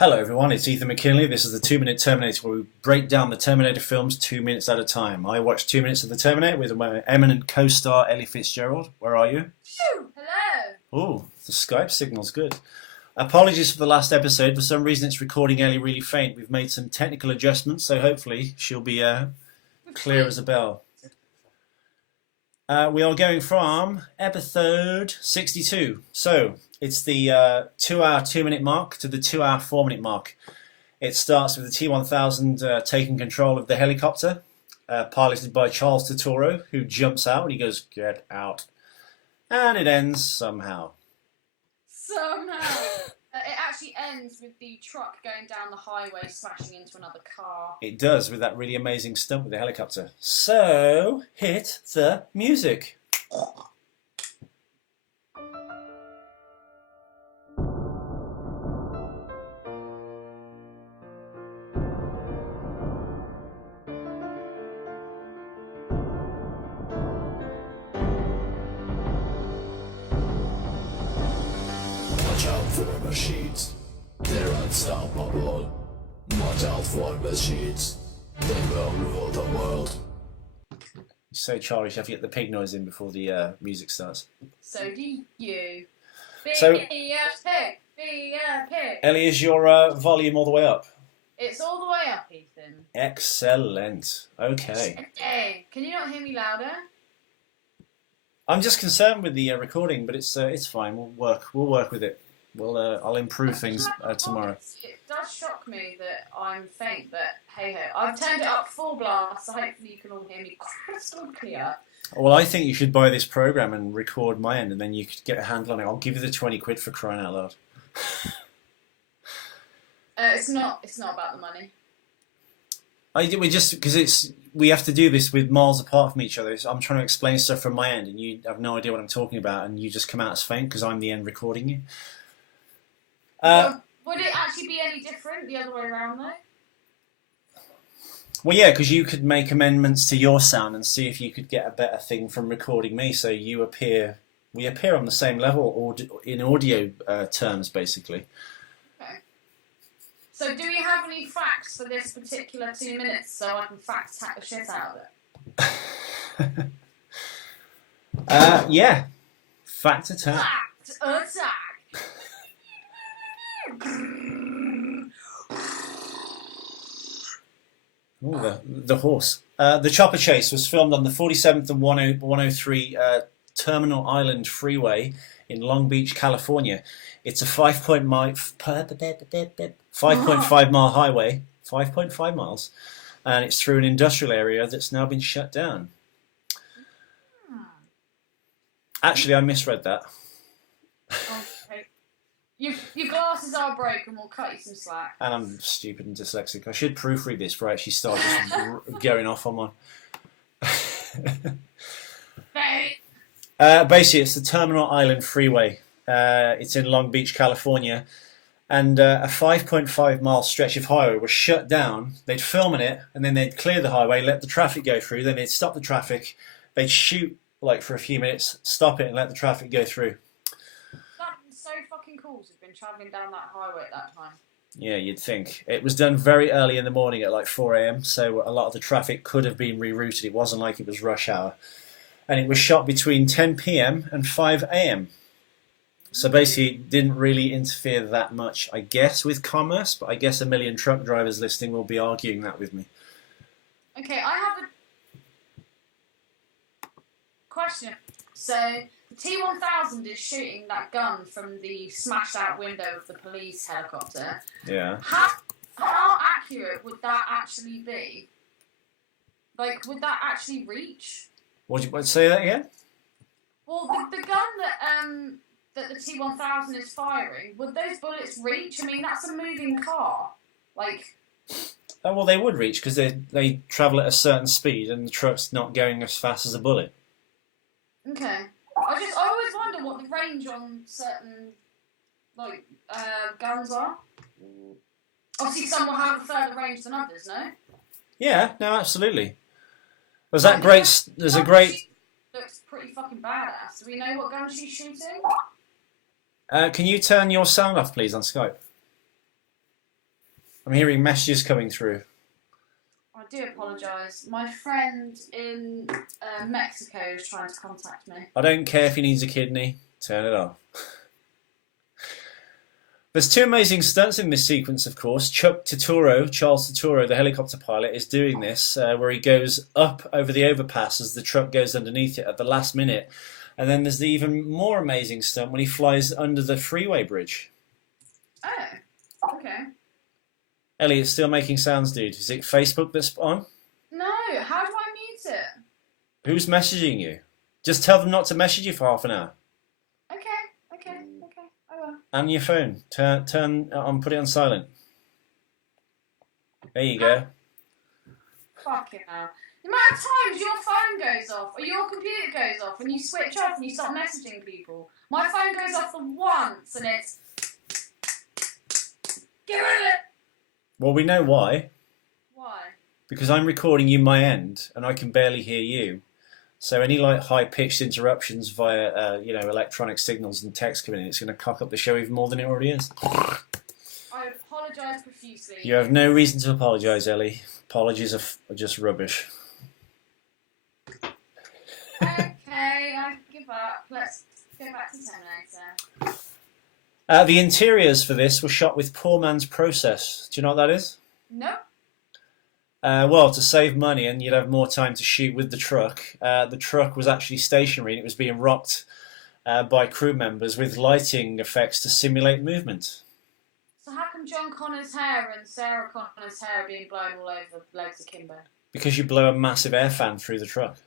Hello everyone, it's Ethan McKinley. This is the 2 Minute Terminator, where we break down the Terminator films 2 minutes at a time. I watched 2 minutes of the Terminator with my eminent co-star Ellie Fitzgerald. Where are you? Hello. Oh, the Skype signal's good. Apologies for the last episode. For some reason it's recording Ellie really faint. We've made some technical adjustments, so hopefully she'll be clear as a bell. We are going from episode 62. So, it's the 2 hour 2 minute mark to the 2 hour 4 minute mark. It starts with the T-1000 taking control of the helicopter, piloted by Charles Turturro, who jumps out and he goes, "Get out." And it ends somehow. It actually ends with the truck going down the highway, smashing into another car. It does, with that really amazing stunt with the helicopter. So, hit the music. Watch out for machines, they're unstoppable. Watch out for machines, they will rule the world. So, Charlie, you have to get the pig noise in before the music starts. So do you. So- Be a pig. Ellie, is your volume all the way up? It's all the way up, Ethan. Excellent. Okay. Hey, can you not hear me louder? I'm just concerned with the recording, but it's fine. We'll work with it. I'll improve things tomorrow. It does shock me that I'm faint, but hey ho. I've turned it up full blast, so hopefully you can all hear me crystal clear. Well, I think you should buy this program and record my end, and then you could get a handle on it. I'll give you the 20 quid for crying out loud. It's not about the money. We have to do this with miles apart from each other. So I'm trying to explain stuff from my end, and you have no idea what I'm talking about, and you just come out as faint because I'm the end recording you. Would it actually be any different the other way around though? Well, yeah, because you could make amendments to your sound and see if you could get a better thing from recording me, so we appear on the same level in audio terms, basically. Okay. So do we have any facts for this particular 2 minutes so I can fact attack the shit out of it? Yeah. Fact attack. Fact attack! Oh, the horse. The chopper chase was filmed on the 47th and 103 Terminal Island Freeway in Long Beach, California. It's a 5.5 mile highway, 5.5 miles, and it's through an industrial area that's now been shut down. Actually, I misread that. Okay. Your glasses are broken, we'll cut you some slack. And I'm stupid and dyslexic. I should proofread this before I actually start just going off on one. Basically, it's the Terminal Island Freeway. It's in Long Beach, California. And a 5.5 mile stretch of highway was shut down. They'd film it, and then they'd clear the highway, let the traffic go through. Then they'd stop the traffic. They'd shoot for a few minutes, stop it, and let the traffic go through. That's so fucking cool to have been travelling down that highway at that time. Yeah, you'd think. It was done very early in the morning at 4 a.m, so a lot of the traffic could have been rerouted. It wasn't like it was rush hour. And it was shot between 10 p.m. and 5 a.m. So basically, it didn't really interfere that much, I guess, with commerce, but I guess a million truck drivers listening will be arguing that with me. Okay, I have a question. So, the T-1000 is shooting that gun from the smashed out window of the police helicopter. Yeah. How accurate would that actually be? Would that actually reach? What say that again? Well, the gun that the T-1000 is firing, would those bullets reach? I mean, that's a moving car. Oh, well, they would reach because they travel at a certain speed and the truck's not going as fast as a bullet. Okay. I always wonder what the range on certain guns are. Obviously, some will have a further range than others, no? Yeah, no, absolutely. There's a great. Looks pretty fucking badass. Do we know what gun she's shooting? Can you turn your sound off, please, on Skype? I'm hearing messages coming through. I do apologise. My friend in Mexico is trying to contact me. I don't care if he needs a kidney. Turn it off. There's two amazing stunts in this sequence, of course. Charles Turturro, the helicopter pilot, is doing this, where he goes up over the overpass as the truck goes underneath it at the last minute. And then there's the even more amazing stunt when he flies under the Freeway bridge. Oh, okay. Ellie, it's still making sounds, dude. Is it Facebook that's on? No, how do I mute it? Who's messaging you? Just tell them not to message you for half an hour. Okay, I will. And your phone. Turn on, put it on silent. There you go. Fucking hell. The amount of times your phone goes off or your computer goes off and you switch off and you start messaging people. My phone goes off for once and it's... Get rid of it! Well, we know why. Why? Because I'm recording you my end and I can barely hear you. So any like high-pitched interruptions via electronic signals and text coming in, it's going to cock up the show even more than it already is. I apologise profusely. You have no reason to apologise, Ellie. Apologies are just rubbish. Okay, I give up. Let's go back to Terminator. The interiors for this were shot with poor man's process. Do you know what that is? No. Well, to save money and you'd have more time to shoot with the truck. The truck was actually stationary and it was being rocked by crew members with lighting effects to simulate movement. So how come John Connor's hair and Sarah Connor's hair are being blown all over the legs of Kimbo? Because you blow a massive air fan through the truck.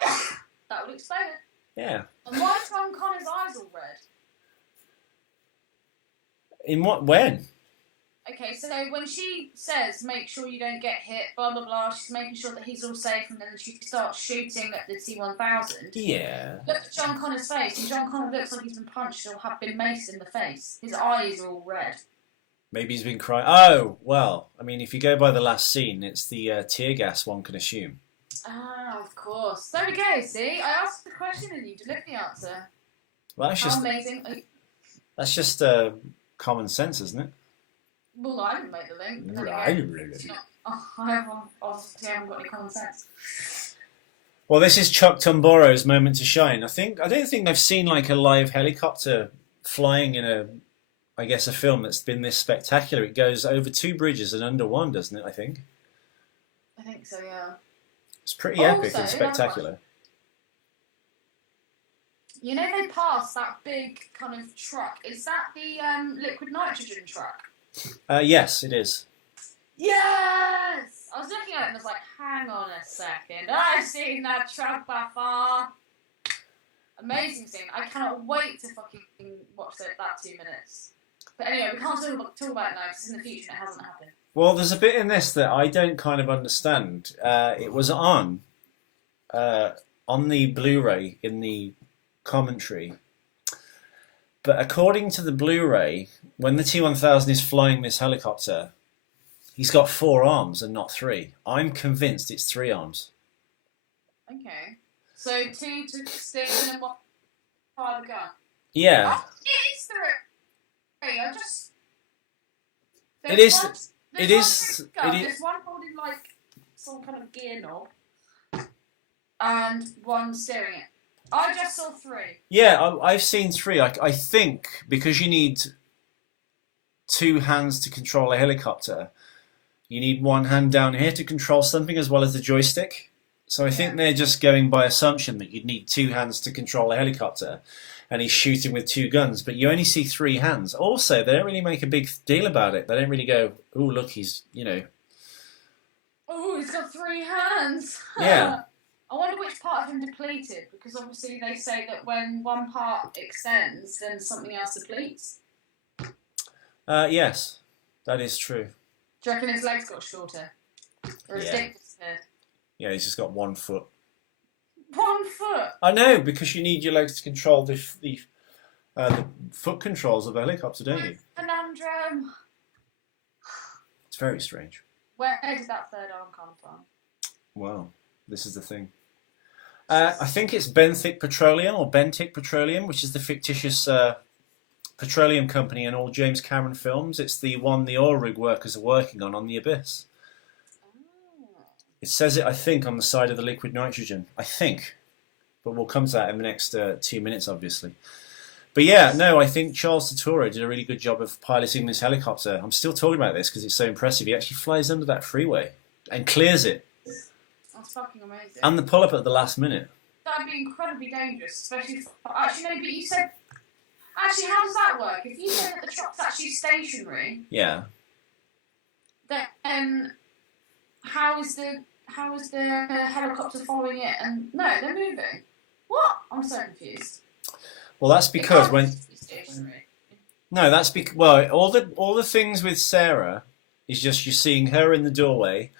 That would explain it. Yeah. And why are John Connor's eyes all red? In what? When? Okay, so when she says, make sure you don't get hit, blah, blah, blah, she's making sure that he's all safe, and then she starts shooting at the T-1000. Yeah. Look at John Connor's face, and John Connor looks like he's been punched or have been maced in the face. His eyes are all red. Maybe he's been crying. Oh, well, I mean, if you go by the last scene, it's the tear gas, one can assume. Ah, of course. There we go, see? I asked the question and you delivered the answer. Well, that's How just, amazing. that's just common sense, isn't it? Well, I didn't make the link. But I there we didn't go. really. It's not- I obviously haven't got any common sense. Well, this is Chuck Tomburro's moment to shine. I don't think they've seen like a live helicopter flying in a film that's been this spectacular. It goes over 2 bridges and under 1, doesn't it? I think So, yeah. it's pretty epic Also, and spectacular. You know they passed that big kind of truck. Is that the liquid nitrogen truck? Yes, it is. Yes! I was looking at it and I was like, hang on a second. I've seen that truck by far. Amazing scene. I cannot wait to fucking watch that 2 minutes. But anyway, we can't talk about it now because in the future it hasn't happened. Well, there's a bit in this that I don't kind of understand. It was on the Blu-ray in the commentary. But according to the Blu-ray, when the T-1000 is flying this helicopter, he's got 4 arms and not 3. I'm convinced it's 3 arms. Okay. So 2 to stick and then 1 fire the gun. Yeah. Oh, it is 3. I just... It is... One, It is... There's one holding like some kind of gear knob and one steering it. I just saw 3. Yeah, I've seen 3. I think because you need 2 hands to control a helicopter, you need 1 hand down here to control something as well as the joystick. So I think they're just going by assumption that you'd need 2 hands to control a helicopter, and he's shooting with 2 guns, but you only see 3 hands. Also, they don't really make a big deal about it. They don't really go, "Oh, look, he's, Oh, he's got 3 hands. Yeah. I wonder which part of him depleted, because obviously they say that when one part extends, then something else depletes. Yes, that is true. Do you reckon his legs got shorter? Or his dick disappeared? Yeah, he's just got 1 foot. 1 foot? I know, because you need your legs to control the foot controls of a helicopter, don't you? Conundrum. It's very strange. Where did that 3rd arm come from? Well, this is the thing. I think it's Benthic Petroleum, or Bentic Petroleum, which is the fictitious petroleum company in all James Cameron films. It's the one the oil rig workers are working on the Abyss. Oh. It says it, I think, on the side of the liquid nitrogen. I think. But we'll come to that in the next 2 minutes, obviously. But yeah, no, I think Charles Turturro did a really good job of piloting this helicopter. I'm still talking about this because it's so impressive. He actually flies under that freeway and clears it. That's fucking amazing. And the pull-up at the last minute. That'd be incredibly dangerous, especially actually, no, but you said... Actually, how does that work? If you said that the truck's actually stationary... Yeah. Then how is the helicopter following it? And no, they're moving. What? I'm so confused. Well, that's because It when... can't be stationary. No, that's because... Well, all the things with Sarah is just you're seeing her in the doorway,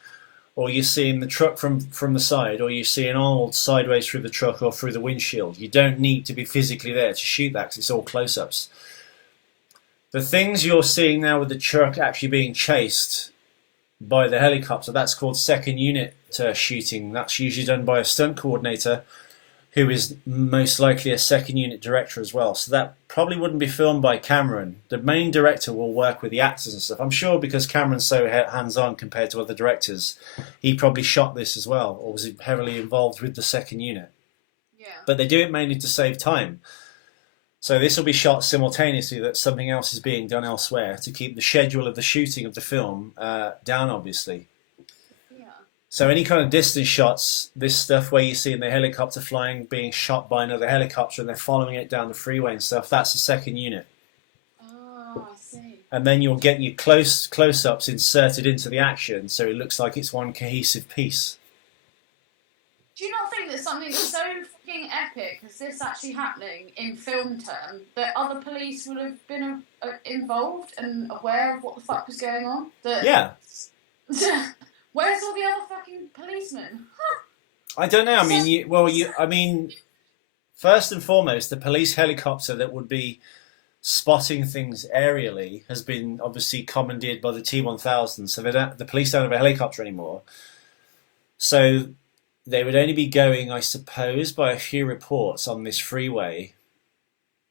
or you're seeing the truck from the side, or you're seeing Arnold sideways through the truck or through the windshield. You don't need to be physically there to shoot that because it's all close-ups. The things you're seeing now with the truck actually being chased by the helicopter, that's called second unit shooting. That's usually done by a stunt coordinator who is most likely a second unit director as well. So that probably wouldn't be filmed by Cameron. The main director will work with the actors and stuff. I'm sure because Cameron's so hands-on compared to other directors, he probably shot this as well, or was heavily involved with the second unit. Yeah. But they do it mainly to save time. So this will be shot simultaneously that something else is being done elsewhere to keep the schedule of the shooting of the film down, obviously. So any kind of distance shots, this stuff where you see in the helicopter flying, being shot by another helicopter and they're following it down the freeway and stuff, that's the second unit. Oh, I see. And then you'll get your close-ups inserted into the action so it looks like it's one cohesive piece. Do you not think that something so fucking epic as this actually happening in film term, that other police would have been involved and aware of what the fuck was going on? Yeah. Where's all the other fucking policemen? I don't know. I mean, first and foremost, the police helicopter that would be spotting things aerially has been obviously commandeered by the T-1000, so the police don't have a helicopter anymore. So they would only be going, I suppose, by a few reports on this freeway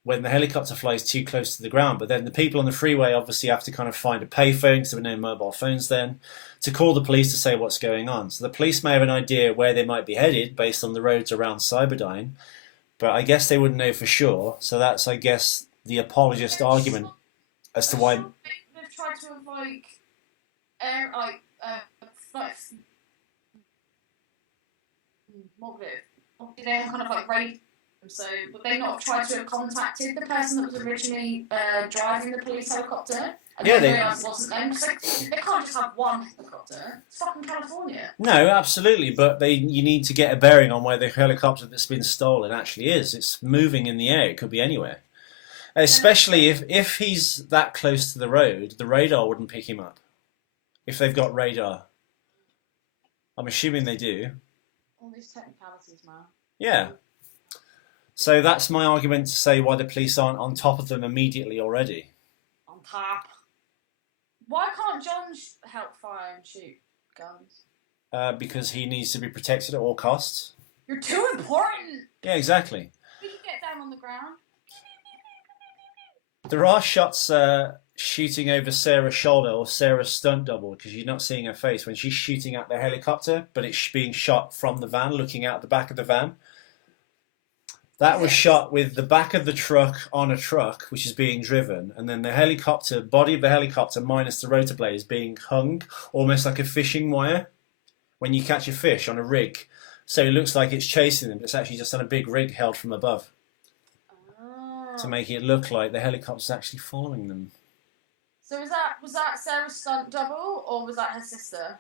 when the helicopter flies too close to the ground. But then the people on the freeway obviously have to kind of find a payphone because there were no mobile phones then to call the police to say what's going on. So the police may have an idea where they might be headed based on the roads around Cyberdyne, but I guess they wouldn't know for sure. So that's, I guess, the apologist argument as to why... They've tried to avoid what would it? Did they kind of like raid them? So would they not have tried to have contacted the person that was originally driving the police helicopter? And Yeah, they realised it wasn't them. So they can't just have one helicopter. It's fucking California. No, absolutely, but you need to get a bearing on where the helicopter that's been stolen actually is. It's moving in the air. It could be anywhere. Especially if he's that close to the road, the radar wouldn't pick him up. If they've got radar. I'm assuming they do. All these technicalities, man. Yeah. So that's my argument to say why the police aren't on top of them immediately already. On top. Why can't John help fire and shoot guns? Because he needs to be protected at all costs. You're too important! Yeah, exactly. We can get down on the ground. There are shots shooting over Sarah's shoulder or Sarah's stunt double because you're not seeing her face when she's shooting at the helicopter, but it's being shot from the van, looking out the back of the van. That was shot with the back of the truck on a truck, which is being driven, and then the helicopter, body of the helicopter minus the rotor blades being hung, almost like a fishing wire when you catch a fish on a rig. So it looks like it's chasing them, but it's actually just on a big rig held from above to make it look like the helicopter's actually following them. So was that Sarah's stunt double, or was that her sister?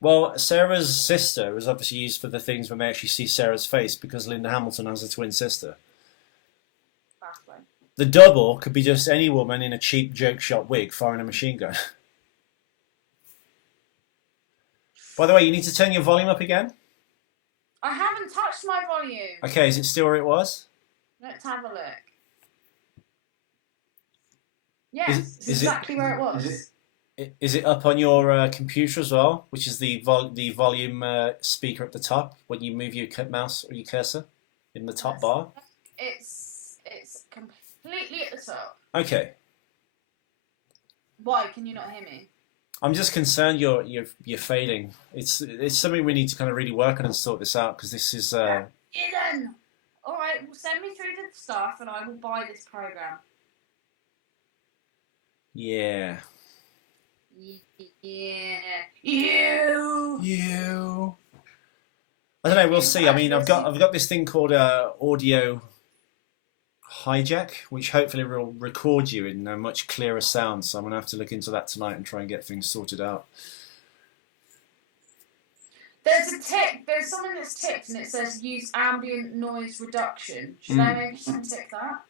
Well, Sarah's sister was obviously used for the things when they actually see Sarah's face because Linda Hamilton has a twin sister. Baffling. The double could be just any woman in a cheap joke shop wig firing a machine gun. By the way, you need to turn your volume up again. I haven't touched my volume. Okay, is it still where it was? Let's have a look. Yes, it's exactly where it was. Is it up on your computer as well, which is the volume speaker at the top when you move your mouse or your cursor in the top bar? It's completely at the top. Okay. Why can you not hear me? I'm just concerned you're fading. It's something we need to kind of really work on and sort this out, because this is. Eden! Alright, well, send me through the stuff and I will buy this program. Yeah. Yeah. You! I don't know. We'll see. I mean, I've got this thing called audio hijack, which hopefully will record you in a much clearer sound. So I'm gonna have to look into that tonight and try and get things sorted out. There's a tip. There's something that's tipped and it says use ambient noise reduction. Should I maybe tick that?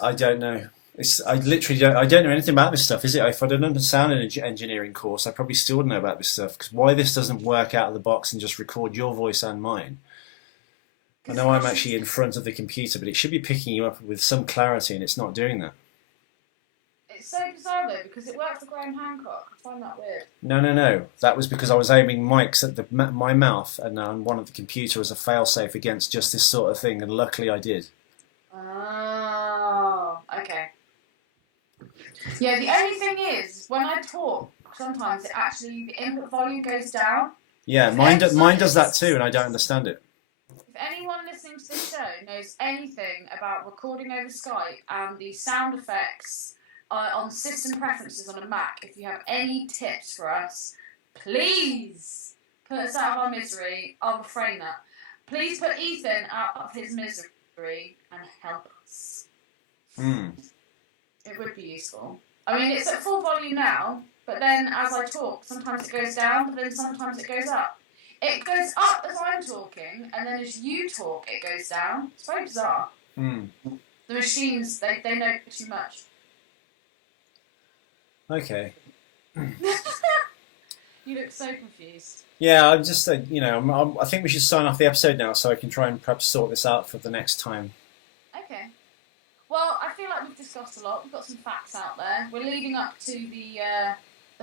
I don't know. I literally don't. I don't know anything about this stuff. Is it? If I don't understand an engineering course, I probably still wouldn't know about this stuff. Because why this doesn't work out of the box and just record your voice and mine? I know I'm actually in front of the computer, but it should be picking you up with some clarity, and it's not doing that. It's so bizarre though, because it works for Graham Hancock. I find that weird. No. That was because I was aiming mics at my mouth and one of the computer as a failsafe against just this sort of thing, and luckily I did. Oh, okay. Yeah, the only thing is, when I talk, sometimes the input volume goes down. Yeah, mine does that too, and I don't understand it. If anyone listening to this show knows anything about recording over Skype and the sound effects on system preferences on a Mac, if you have any tips for us, please put us out of our misery. I'll refrain that. Please put Ethan out of his misery and help us. It would be useful. I mean, it's at full volume now, but then as I talk, sometimes it goes down, but then sometimes it goes up. It goes up as I'm talking, and then as you talk, it goes down. It's very bizarre. The machines, they know too much. Okay. You look so confused. Yeah, I'm just, I think we should sign off the episode now so I can try and perhaps sort this out for the next time. Okay. Well, I feel like we've discussed a lot. We've got some facts out there. We're leading up to the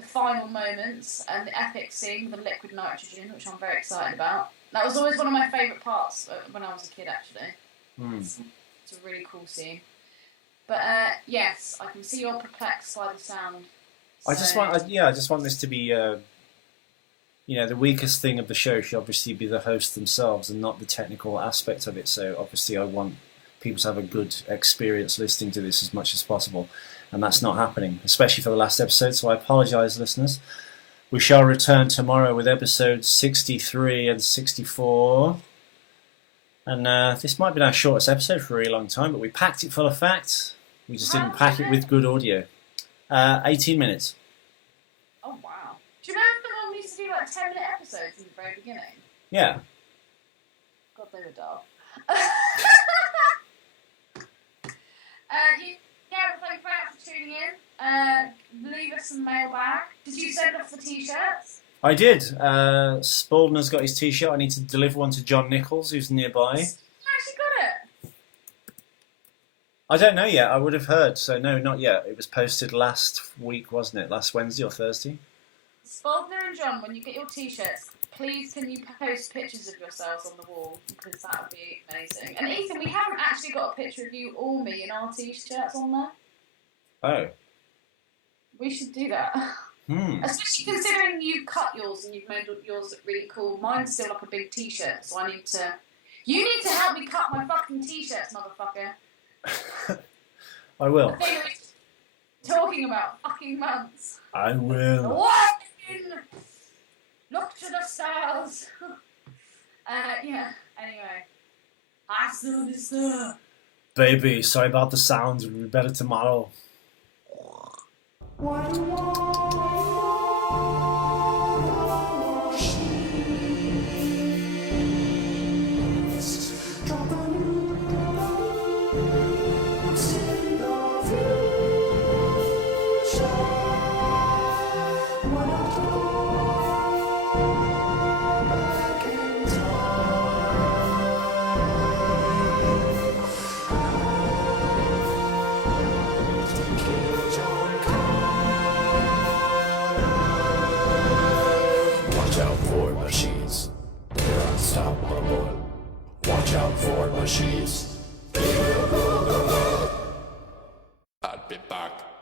final moments and the epic scene with the liquid nitrogen, which I'm very excited about. That was always one of my favourite parts when I was a kid, actually. It's a really cool scene. But yes, I can see you're perplexed by the sound. I just want this to be, the weakest thing of the show should obviously be the hosts themselves and not the technical aspect of it. So obviously I want people to have a good experience listening to this as much as possible. And that's not happening, especially for the last episode. So I apologise, listeners. We shall return tomorrow with episodes 63 and 64. And this might be our shortest episode for a really long time, but we packed it full of facts. We just didn't pack it with good audio. 18 minutes. Oh, wow. Do you remember when we used to do like 10-minute episodes in the very beginning? Yeah. God, they were dull. Thank you very much for tuning in. Leave us some mailbag. Did you send off the t-shirts? I did. Spaldner's got his t-shirt. I need to deliver one to John Nichols, who's nearby. You actually got it? I don't know yet. I would have heard. So no, not yet. It was posted last week, wasn't it? Last Wednesday or Thursday? Spaldner and John, when you get your t-shirts, please can you post pictures of yourselves on the wall, because that would be amazing. And Ethan, we haven't actually got a picture of you or me in our t-shirts on there. Oh. We should do that. Especially considering you cut yours and you've made yours look really cool. Mine's still like a big t-shirt, so I need to... You need to help me cut my fucking t-shirts, motherfucker. I will. I think we're talking about fucking months. I will. What? Look to the stars. Yeah, anyway. Hasta la vista. Baby, sorry about the sounds. We'll be better tomorrow. be back.